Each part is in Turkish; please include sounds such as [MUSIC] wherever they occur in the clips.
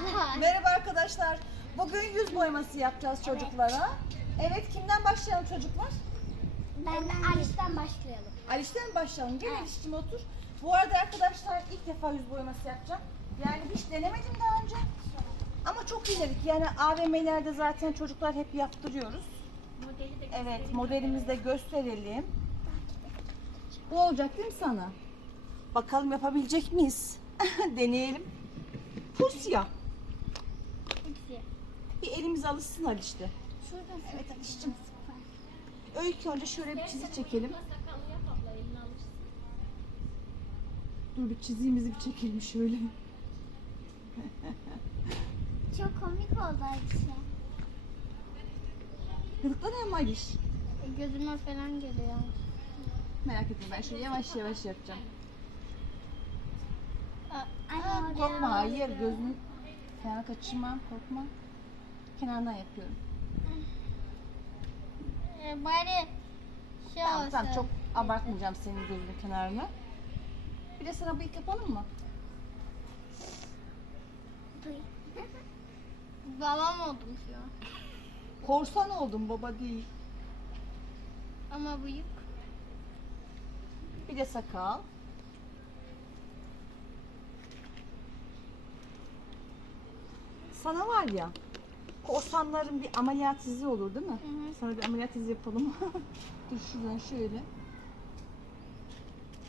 arkadaşlar. Merhaba arkadaşlar. Bugün yüz boyaması yapacağız çocuklara. Evet kimden başlayalım çocuklar? Ben Aliş'ten başlayalım. Aliş'ten mi başlayalım? Gel Aliş'cim otur. Bu arada arkadaşlar ilk defa yüz boyaması yapacağım. Yani hiç denemedim daha önce. Ama çok iyiledik. Yani AVM'lerde zaten çocuklar hep yaptırıyoruz. Modeli de Evet modelimizi de gösterelim. Bu olacak değil mi sana? Bakalım yapabilecek miyiz? [LAUGHS] Deneyelim. Pusya. hepsi. Bir elimiz alışsın Aliş'te. Şuradan Evet Aliş'cim. Öykü önce şöyle bir çizik çekelim. Dur bir çiziğimizi bir çekelim şöyle. [LAUGHS] Çok komik oldu Aliş'e. Gıdıklanıyor mu Aliş? Gözüme falan geliyor. Merak etme ben şöyle yavaş yavaş yapacağım. Anne Korkma hayır gözünü falan kaçırmam korkma. Kenardan yapıyorum. Ee, bari şey Tamam olsun. tamam çok abartmayacağım senin gözünün kenarına. Bir de sana bıyık yapalım mı? Babam oldum şu an. Korsan oldum baba değil. Ama bıyık. Bir de sakal. Sana var ya korsanların bir ameliyat izi olur değil mi? Hı hı. Sana bir ameliyat izi yapalım. [LAUGHS] Dur şuradan şöyle.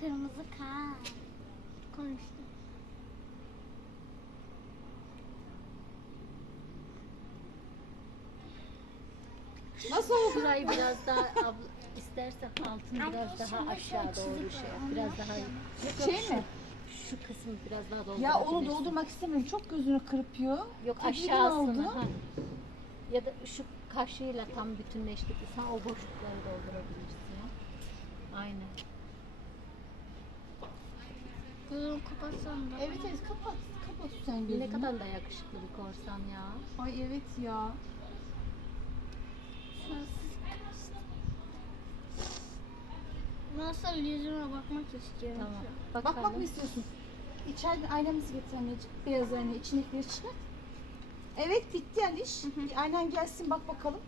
Kırmızı kar. Konuştu. Nasıl oldu? Şurayı biraz daha abla, istersen altını biraz daha aşağı doğru şey yap. Biraz daha Şey mi? şu kısmı biraz daha doldurabilirsin. Ya onu doldurmak istemiyorum. Çok gözünü kırpıyor. Yok iyi aşağısını. oldu. Ha. Ya da şu kaşığıyla tam bütünleştirirsen o boşlukları doldurabilirsin. Aynen. Gözümü kapatsam da. Evet evet kapat. Kapat sen gözünü. Ne kadar da yakışıklı bir korsan ya. Ay evet ya. Nasıl yüzüme bakmak istiyorum. Tamam. an. Bakmak Bakalım. mı istiyorsun? İçeriden aynamızı getir anneciğim. Beyaz ayna içindekileri çıkar. Evet bitti Aliş. Bir aynen gelsin bak bakalım.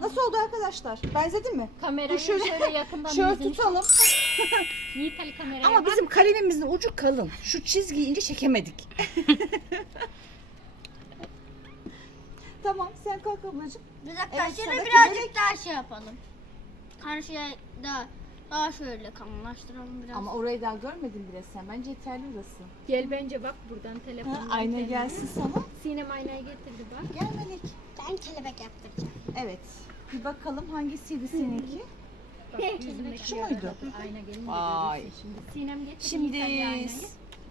Nasıl oldu arkadaşlar? Benzedi mi? Kamerayı Dur şöyle, şöyle- yakından Şöyle yüzünü- tutalım. [LAUGHS] Yiğit Ali kameraya Ama bak. bizim kalemimizin ucu kalın. Şu çizgiyi ince çekemedik. [LAUGHS] tamam sen kalk ablacığım. Bir dakika Evet, şöyle sıradaki birazcık melek. daha şey yapalım. Karşıya daha daha şöyle kalınlaştıralım biraz. Ama orayı daha görmedin bile sen. Bence yeterli orası. Gel bence bak buradan Ha, telefonla. ayna gelsin sana. Sinem aynayı getirdi bak. Gel Melek. ben kelebek yaptıracağım. Evet. Bir bakalım hangisiydi seninki? Bak yüzündeki Şu muydu? Ayna gelince Vay. görürsün şimdi. Sinem getir. Şimdi aynayı.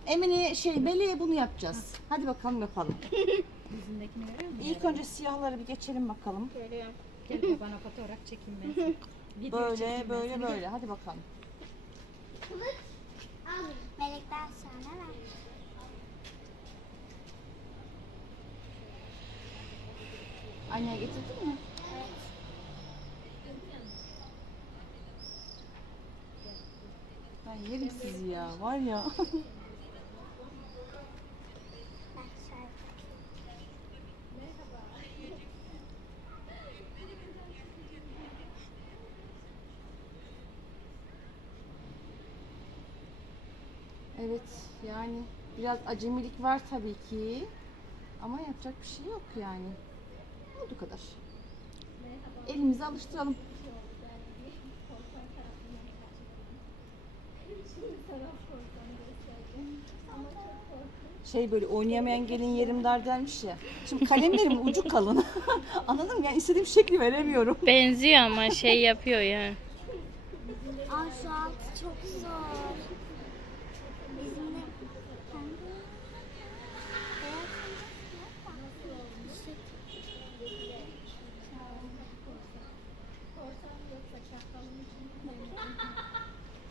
Emine şey Meleğe bunu yapacağız. Hadi bakalım yapalım. [LAUGHS] Yüzündekini görüyor musun? İlk önce siyahları bir geçelim bakalım. Gel babana fotoğraf çekeyim ben. [LAUGHS] Video Böyle çekeyim ben böyle sana. böyle. Hadi bakalım. Melekten sonra ver. Aynaya getirdin mi? Ben yerim sizi ya. Var ya. [LAUGHS] Ben şöyle. Evet yani biraz acemilik var tabii ki. Ama yapacak bir şey yok yani. Bu kadar. Elimizi alıştıralım. Şey böyle oynayamayan gelin yerim dar dermiş ya. Şimdi kalemlerim [LAUGHS] ucu kalın. [LAUGHS] Anladın mı? Yani istediğim şekli veremiyorum. Benziyor ama şey yapıyor yani. Aa şu altı çok zor.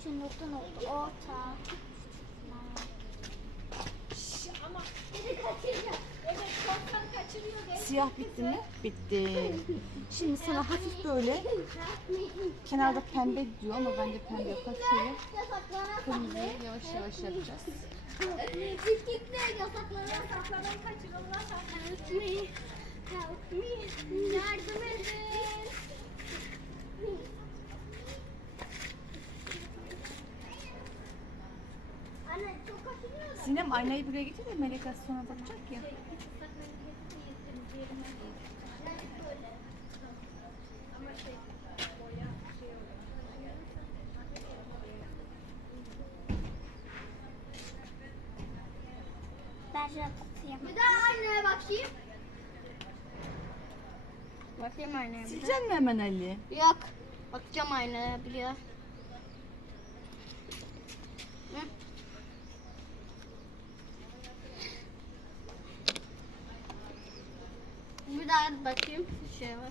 için nokta nokta orta. Ama beni kaçıracak. Evet korkan kaçırıyor. Siyah bitti mi? Bitti. Şimdi sana hafif böyle kenarda pembe diyor ama ben de pembe yok. Bak şöyle kırmızıyı yavaş yavaş yapacağız. Git yasaklanan saklanan kaçırılmaz. Help me. Help me. Yardım edin. Aynayı buraya getir de Melek az sonra bakacak ya. Ben şöyle tutayım. Bir daha aynaya bakayım. Bakayım aynaya bir. Sileceksin mi hemen Ali? Yok. Bakacağım aynaya daha. Hı? Bir daha bakayım. Bir şey var.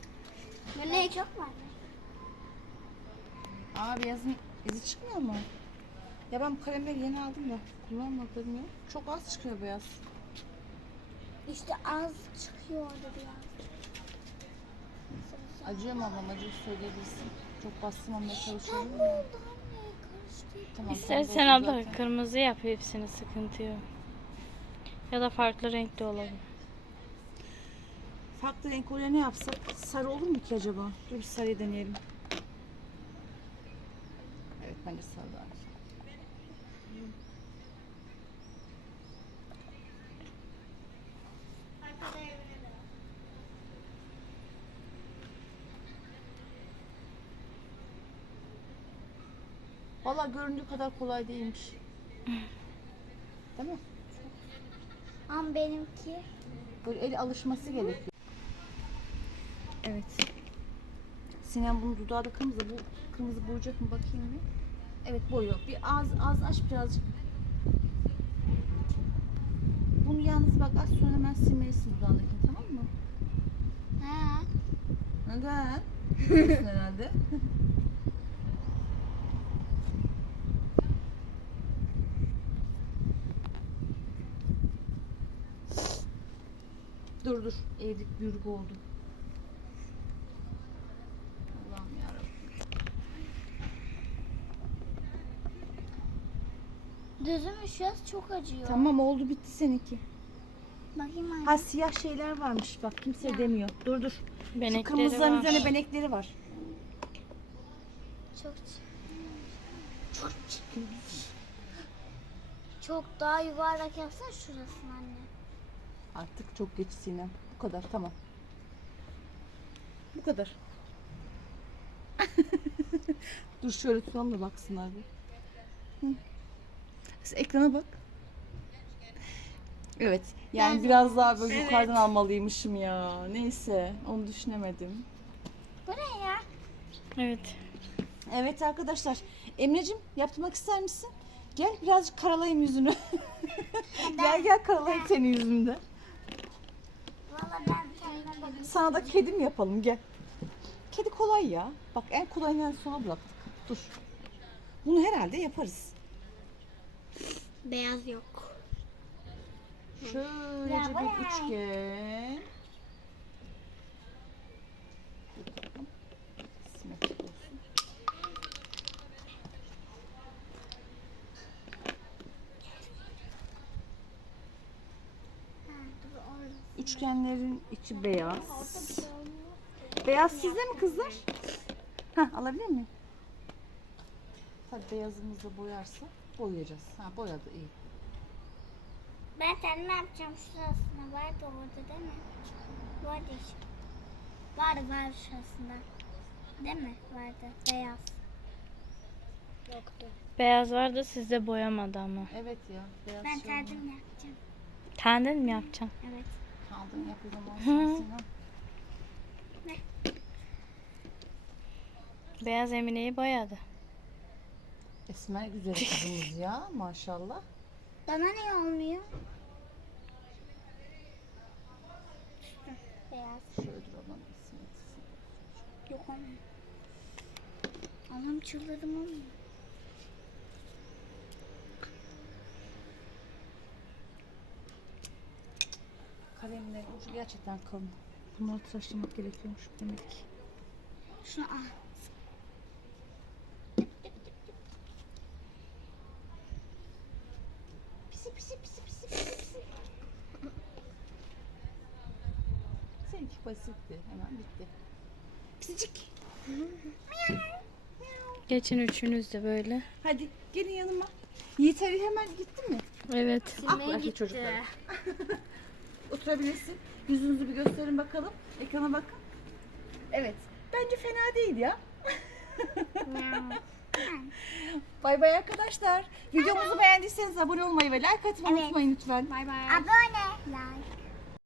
Bu ne? Çok var. Aa beyazın izi çıkmıyor mu? Ya ben bu kalemleri yeni aldım da kullanmadım ya. Çok az çıkıyor beyaz. İşte az çıkıyor orada biraz. Acıyor mu ablam? Acıyor söyleyebilirsin. Çok bastırmamaya çalışıyorum ya. Tamam, İstersen abla zaten. kırmızı yap hepsini sıkıntı yok. Ya da farklı renkte olabilir. Farklı renk oraya ne yapsak? Sarı olur mu ki acaba? Dur bir sarıyı deneyelim. Evet bence sarı daha güzel. Valla göründüğü kadar kolay değilmiş. Değil mi? Ama benimki Böyle el alışması gerekiyor. Evet. Sinem bunu dudağı da kırmızı. Bu kırmızı boyayacak mı bakayım bir. Evet boyuyor. Bir az az aç birazcık. Bunu yalnız bak az sonra hemen silmelisin dudağındakini tamam mı? ha. Neden? [LAUGHS] Herhalde. dur dur. Evlilik bürgü oldu. Gözüm şurası çok acıyor. Tamam oldu bitti seninki. Bakayım anne. Ha siyah şeyler varmış bak kimse demiyor. Dur dur. Şu Benekleri kırmızıların var. üzerine benekleri var. Çok çok Çok daha yuvarlak yapsana şurasını anne. Artık çok geç Sinem. Bu kadar tamam. Bu kadar. [LAUGHS] Dur şöyle tutalım da baksınlar bir. Hı. Ekrana bak. Evet. Yani biraz daha böyle yukarıdan almalıymışım ya. Neyse. Onu düşünemedim. Bu ne ya? Evet. Evet arkadaşlar. Emre'cim yaptırmak ister misin? Gel birazcık karalayayım yüzünü. gel gel karalayayım senin yüzünde. Valla ben bakayım. Sana da kedi mi yapalım gel. Kedi kolay ya. Bak en kolayını en sona bıraktık. Dur. Bunu herhalde yaparız. Beyaz yok. Şöylece bir üçgen. Üçgenlerin içi beyaz. Beyaz sizde mi kızlar? Ha alabilir miyim? Tabii beyazımızı boyarsa boyayacağız. Ha boyadı iyi. Ben kendime yapacağım şurasına. Vardı orada değil mi? Vardı işte. Vardı var şurasında. Değil mi? Vardı. Beyaz. Yoktu. Beyaz vardı sizde boyamadı ama. Evet ya. Beyaz Ben şey terdim yapacağım. Kendin mi yapacaksın? Evet. Kaldın yap o zaman Hı. Sinan. Beyaz Emine'yi boyadı. Esmer güzel kızımız ya maşallah. Bana ne olmuyor? Beyaz. Şöyle simetrisi. Yok olmuyor. Allah'ım çıldırdım olmuyor. Kalemlerin ucu gerçekten kalın. Bunları tıraşlamak gerekiyormuş demek ki. Şunu al. Pisi pisi pisi pisi pisi. Seninki basitti. Hemen bitti. Pisicik. Geçin üçünüz de böyle. Hadi gelin yanıma. Yiğit Ali hemen gitti mi? Evet. Silmeye Aferin gitti. çocuklar. [LAUGHS] Oturabilirsin. Yüzünüzü bir gösterin bakalım. Ekrana bakın. Evet. Bence fena değil ya. [LAUGHS] [LAUGHS] Bay bay arkadaşlar. Videomuzu beğendiyseniz abone olmayı ve like atmayı Evet. unutmayın lütfen. Bay bay. Abone. Like.